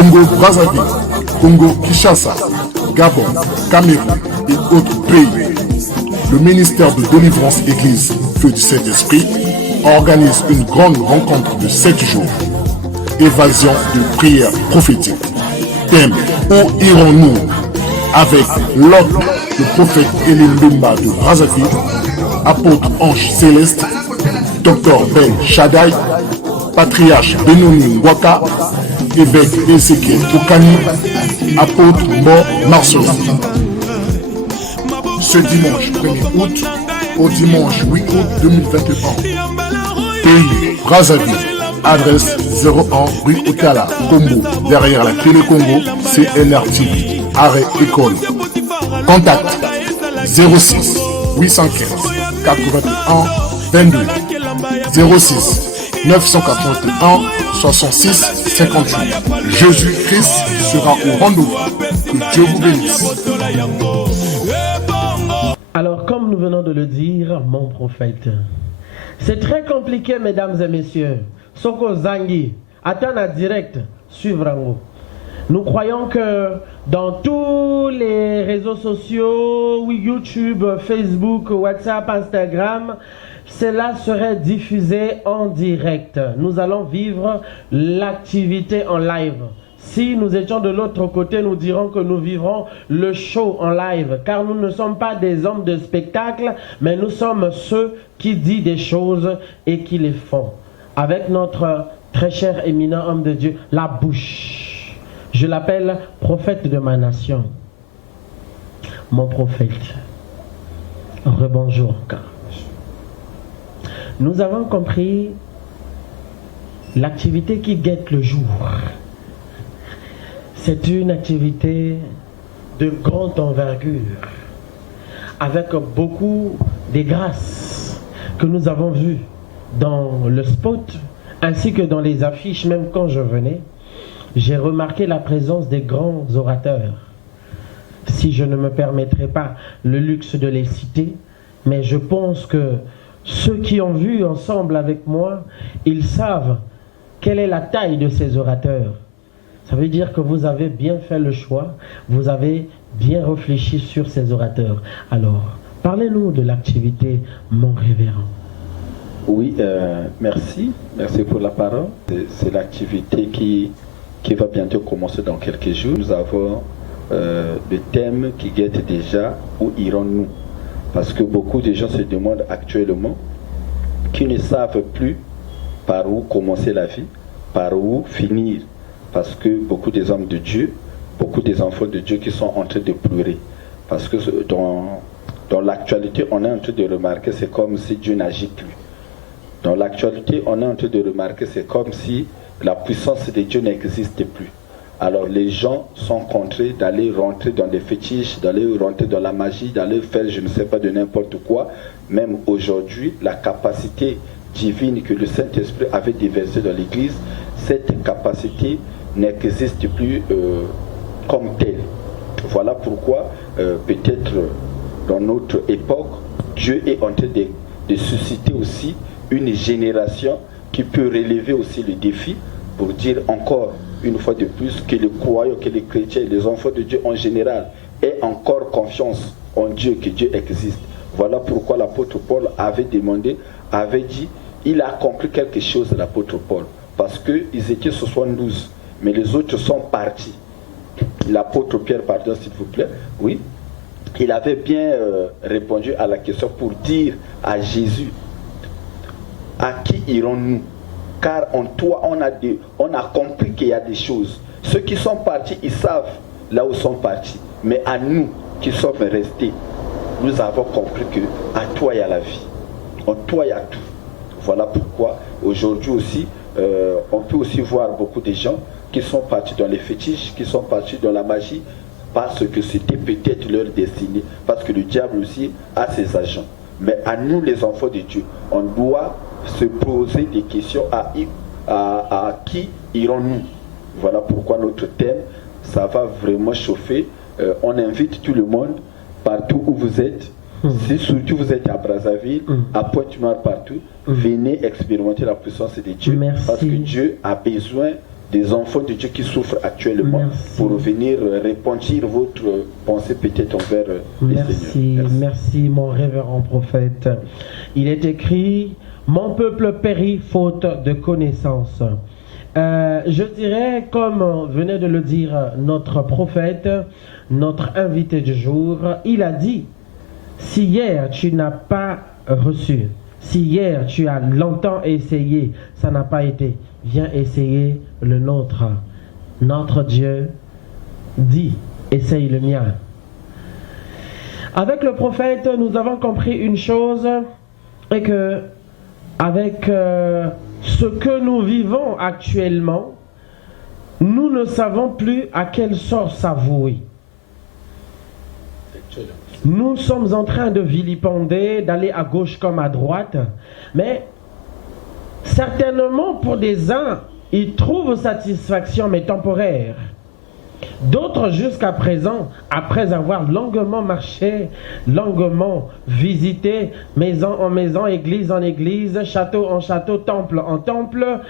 Congo-Brazzaville, Congo-Kinshasa, Gabon, Cameroun et autres pays. Le ministère de délivrance Église Feu du Saint-Esprit organise une grande rencontre de 7 jours. Évasion de prières prophétiques. Thème: où irons-nous? Avec l'ordre le prophète Elie Mbemba de Brazzaville, apôtre Ange Céleste, Dr Ben Shaddai, patriarche Benoni Ngwaka, évêque Ezekiel Okani, apôtre Mort Marcelin. Ce dimanche 1er août au dimanche 8 août 2021. Pays Brazzaville. Adresse 01 rue Otala, Combo, derrière la Télé Congo, CNRT, arrêt école. Contact 06 815 81 22 06 981 66 58. Jésus-Christ sera au rendez-vous. Que Dieu vous bénisse. Alors, comme nous venons de le dire, mon prophète, c'est très compliqué, mesdames et messieurs. Soko Zangi, attends direct, suivre. Nous croyons que dans tous les réseaux sociaux, oui, YouTube, Facebook, WhatsApp, Instagram, cela serait diffusé en direct. Nous allons vivre l'activité en live. Si nous étions de l'autre côté, nous dirons que nous vivrons le show en live, car nous ne sommes pas des hommes de spectacle, mais nous sommes ceux qui disent des choses et qui les font. Avec notre très cher éminent homme de Dieu, la bouche. Je l'appelle prophète de ma nation. Mon prophète. Rebonjour encore. Nous avons compris l'activité qui guette le jour. C'est une activité de grande envergure, avec beaucoup de grâces que nous avons vues dans le spot, ainsi que dans les affiches. Même quand je venais, j'ai remarqué la présence des grands orateurs. Si je ne me permettrai pas le luxe de les citer, mais je pense que ceux qui ont vu ensemble avec moi, ils savent quelle est la taille de ces orateurs. Ça veut dire que vous avez bien fait le choix, vous avez bien réfléchi sur ces orateurs. Alors, parlez-nous de l'activité, mon révérend. Oui, merci pour la parole. C'est l'activité qui va bientôt commencer dans quelques jours. Nous avons le thème qui guette déjà, où irons-nous? Parce que beaucoup de gens se demandent actuellement, qui ne savent plus par où commencer la vie, par où finir. Parce que beaucoup des hommes de Dieu, beaucoup des enfants de Dieu qui sont en train de pleurer. Parce que dans l'actualité, on est en train de remarquer, c'est comme si Dieu n'agit plus. Dans l'actualité, on est en train de remarquer, c'est comme si la puissance de Dieu n'existe plus. Alors les gens sont contraints d'aller rentrer dans des fétiches, d'aller rentrer dans la magie, d'aller faire je ne sais pas de n'importe quoi. Même aujourd'hui, la capacité divine que le Saint-Esprit avait déversée dans l'Église, cette capacité n'existe plus comme telle. Voilà pourquoi peut-être dans notre époque, Dieu est en train de susciter aussi une génération qui peut relever aussi le défi pour dire encore une fois de plus que les croyants, que les chrétiens, les enfants de Dieu en général aient encore confiance en Dieu, que Dieu existe. Voilà pourquoi l'apôtre Paul avait demandé, avait dit, il a compris quelque chose, l'apôtre Paul, parce qu'ils étaient 72, mais les autres sont partis. L'apôtre Pierre, pardon s'il vous plaît, oui, il avait bien répondu à la question pour dire à Jésus, à qui irons-nous? Car en toi, on a compris qu'il y a des choses. Ceux qui sont partis, ils savent là où sont partis. Mais à nous qui sommes restés, nous avons compris que à toi, il y a la vie. En toi, il y a tout. Voilà pourquoi aujourd'hui aussi, on peut aussi voir beaucoup de gens qui sont partis dans les fétiches, qui sont partis dans la magie, parce que c'était peut-être leur destinée. Parce que le diable aussi a ses agents. Mais à nous, les enfants de Dieu, on doit se poser des questions à qui irons-nous? Voilà pourquoi notre thème, ça va vraiment chauffer. On invite tout le monde, partout où vous êtes, si surtout vous êtes à Brazzaville, à Pointe-Noire, partout, venez expérimenter la puissance de Dieu. Merci. Parce que Dieu a besoin des enfants de Dieu qui souffrent actuellement. Merci. Pour venir répandre votre pensée peut-être envers les Seigneurs. Merci mon révérend prophète. Il est écrit, mon peuple périt faute de connaissance. Je dirais, comme venait de le dire notre prophète, notre invité du jour, il a dit, si hier tu n'as pas reçu, si hier tu as longtemps essayé, ça n'a pas été, viens essayer le nôtre. Notre Dieu dit, essaye le mien. Avec le prophète, nous avons compris une chose, et que avec ce que nous vivons actuellement, nous ne savons plus à quelle sorte s'avouer. Nous sommes en train de vilipender, d'aller à gauche comme à droite, mais certainement pour des uns, ils trouvent satisfaction mais temporaire. D'autres jusqu'à présent, après avoir longuement marché, longuement visité, maison en maison, église en église, château en château, temple en temple,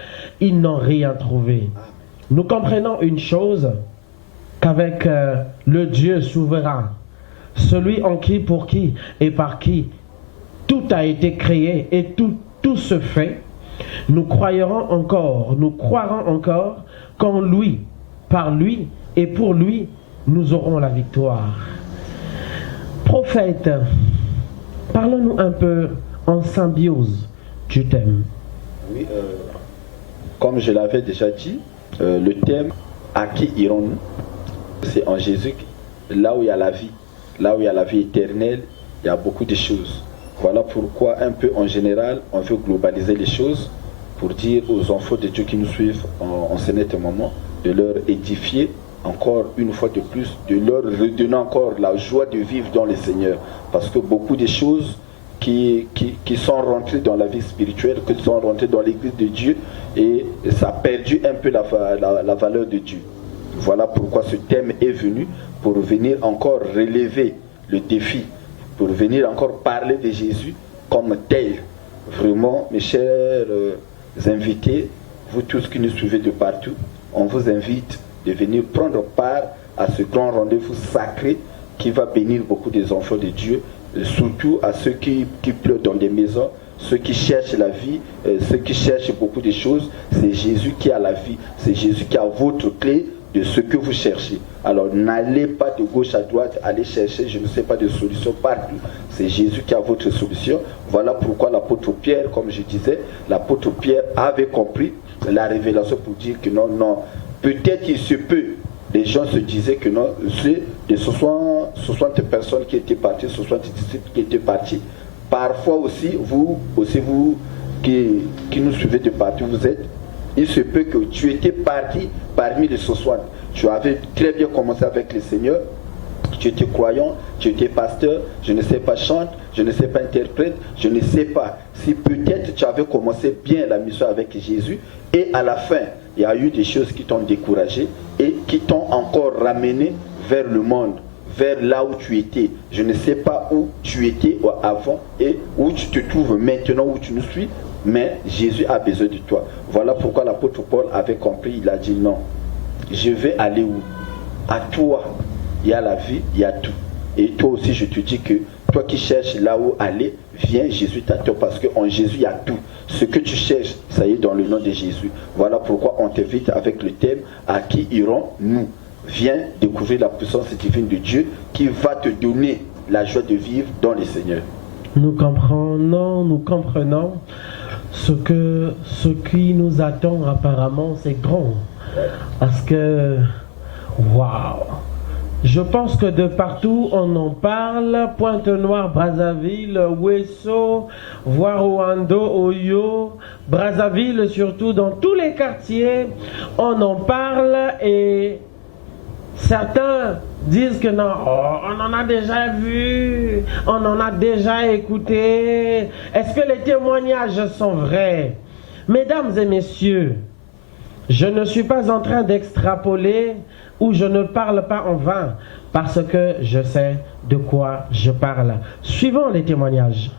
ils n'ont rien trouvé. Nous comprenons une chose, qu'avec le Dieu souverain, celui en qui, pour qui et par qui tout a été créé et tout se fait, nous croirons encore qu'en lui, par lui et pour lui, nous aurons la victoire. Prophète, parlons-nous un peu en symbiose du thème. Oui, comme je l'avais déjà dit, le thème « À qui irons-nous » c'est en Jésus, là où il y a la vie. Là où il y a la vie éternelle, il y a beaucoup de choses. Voilà pourquoi, un peu en général, on veut globaliser les choses pour dire aux enfants de Dieu qui nous suivent en ce net moment, de leur édifier encore une fois de plus, de leur redonner encore la joie de vivre dans le Seigneur. Parce que beaucoup de choses qui sont rentrées dans la vie spirituelle, qui sont rentrées dans l'église de Dieu, et ça a perdu un peu la valeur de Dieu. Voilà pourquoi ce thème est venu, pour venir encore relever le défi, pour venir encore parler de Jésus comme tel. Vraiment, mes chers invités, vous tous qui nous suivez de partout, on vous invite de venir prendre part à ce grand rendez-vous sacré qui va bénir beaucoup des enfants de Dieu, surtout à ceux qui pleurent dans des maisons, ceux qui cherchent la vie, ceux qui cherchent beaucoup de choses. C'est Jésus qui a la vie, c'est Jésus qui a votre clé de ce que vous cherchez. Alors n'allez pas de gauche à droite, allez chercher, je ne sais pas, de solution partout. C'est Jésus qui a votre solution. Voilà pourquoi l'apôtre Pierre, comme je disais, l'apôtre Pierre avait compris la révélation pour dire que non, peut-être il se peut. Les gens se disaient que non, c'est de 60 personnes qui étaient parties, 70 disciples qui étaient partis. Parfois aussi, vous qui nous suivez de partout, vous êtes, il se peut que tu étais parti parmi les 60. Tu avais très bien commencé avec le Seigneur, tu étais croyant, tu étais pasteur, je ne sais pas chante, je ne sais pas interprète, je ne sais pas. Si peut-être tu avais commencé bien la mission avec Jésus, et à la fin, il y a eu des choses qui t'ont découragé et qui t'ont encore ramené vers le monde, vers là où tu étais. Je ne sais pas où tu étais avant et où tu te trouves maintenant, où tu nous suis, mais Jésus a besoin de toi. Voilà pourquoi l'apôtre Paul avait compris, il a dit non, je vais aller où? À toi, il y a la vie, il y a tout. Et toi aussi, je te dis que toi qui cherches là où aller, viens, Jésus t'attend, parce qu'en Jésus, il y a tout. Ce que tu cherches, ça y est, dans le nom de Jésus. Voilà pourquoi on t'invite avec le thème « À qui irons-nous » Viens découvrir la puissance divine de Dieu qui va te donner la joie de vivre dans le Seigneur. Nous comprenons ce qui nous attend apparemment, c'est grand. Parce que, waouh! Je pense que de partout on en parle, Pointe-Noire, Brazzaville, Ouesso, voire Ouando, Oyo, Brazzaville surtout, dans tous les quartiers, on en parle et certains disent que non, on en a déjà vu, on en a déjà écouté. Est-ce que les témoignages sont vrais? Mesdames et messieurs, je ne suis pas en train d'extrapoler ou je ne parle pas en vain parce que je sais de quoi je parle. Suivons les témoignages.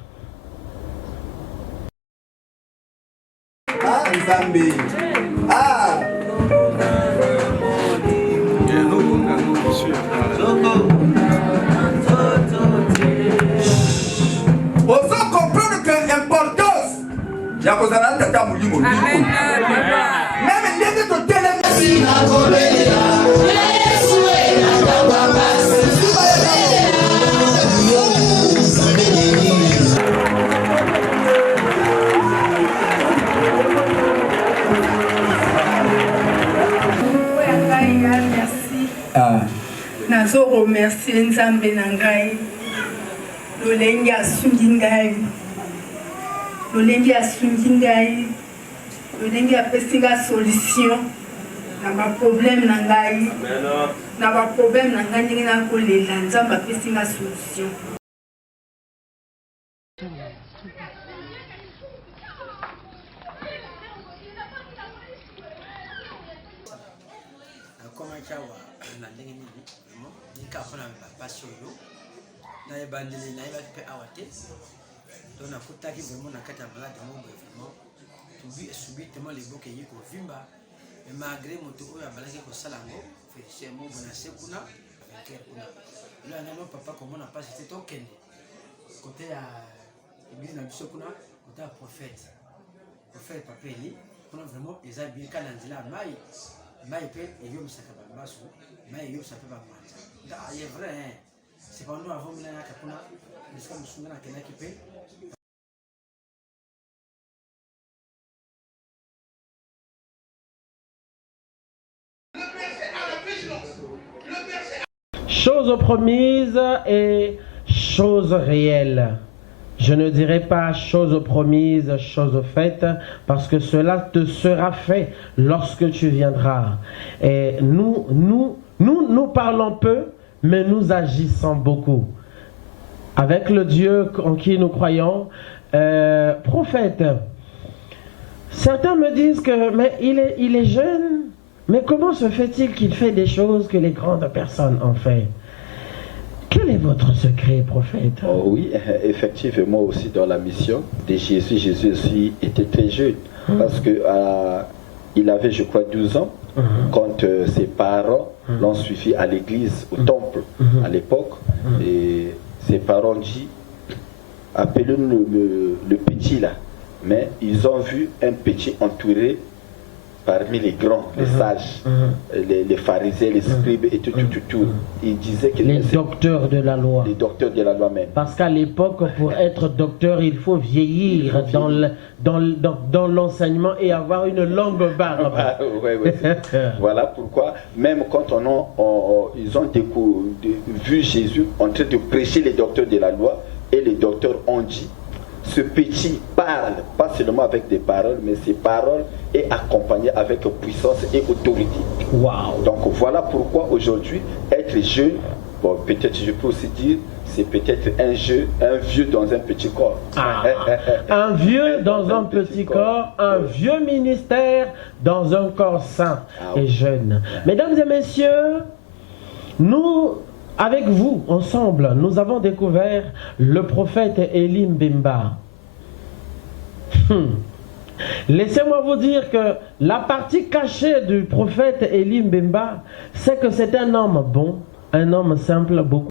Ah, Nzambe. Ah, Nazo remercier Nzambe na ngai lolengi asungi ngai lolengi apesi nga solution na ba problème na ngai ndenge nakolela Nzambe apesi nga solution. na ndenge nini nika kona basi oyo na ebandeli na yeba pe awate to na kutaki vraiment na kati ya malade mo vraiment tubi subitement les boke yiko vimba mais malgré moto oyo abalaki ko salango félicité mo bona sekuna avec kuna le anano papa comme on a pas c'était token côté à église na biso kuna côté à prophète papeli kuna vraiment les habits kalanzila mai pe et yo msaka babasu mais yo ça peut pas mentir il est vrai hein c'est quand nous avons mené la kapuna mais comme nous na kena qui peut. Chose promise et chose réelle. Je ne dirai pas chose promise, chose faite, parce que cela te sera fait lorsque tu viendras. Et nous parlons peu, mais nous agissons beaucoup. Avec le Dieu en qui nous croyons, prophète, certains me disent que mais il est jeune, mais comment se fait-il qu'il fait des choses que les grandes personnes ont fait? Quel est votre secret, prophète? Oh, oui, effectivement, aussi dans la mission de Jésus, Jésus aussi était très jeune, parce que il avait, je crois, 12 ans, quand ses parents l'ont suivi à l'église, au temple, à l'époque, et ses parents dit, appelons le petit là, mais ils ont vu un petit entouré parmi les grands, les sages, les pharisiens, les scribes et tout. Ils disaient que les docteurs de la loi. Les docteurs de la loi même. Parce qu'à l'époque, pour être docteur, il faut vieillir dans l'enseignement et avoir une longue barbe. Voilà pourquoi, même quand ils ont vu Jésus en train de prêcher les docteurs de la loi, et les docteurs ont dit, ce petit parle, pas seulement avec des paroles, mais ces paroles est accompagnées avec puissance et autorité. Wow. Donc voilà pourquoi aujourd'hui, être jeune, bon, peut-être je peux aussi dire, c'est peut-être un vieux dans un petit corps. Un vieux dans un petit corps, un vieux ministère dans un corps sain et jeune. Mesdames et messieurs, nous, avec vous, ensemble, nous avons découvert le prophète Eli Mbemba. Laissez-moi vous dire que la partie cachée du prophète Eli Mbemba, c'est que c'est un homme bon, un homme simple, beaucoup.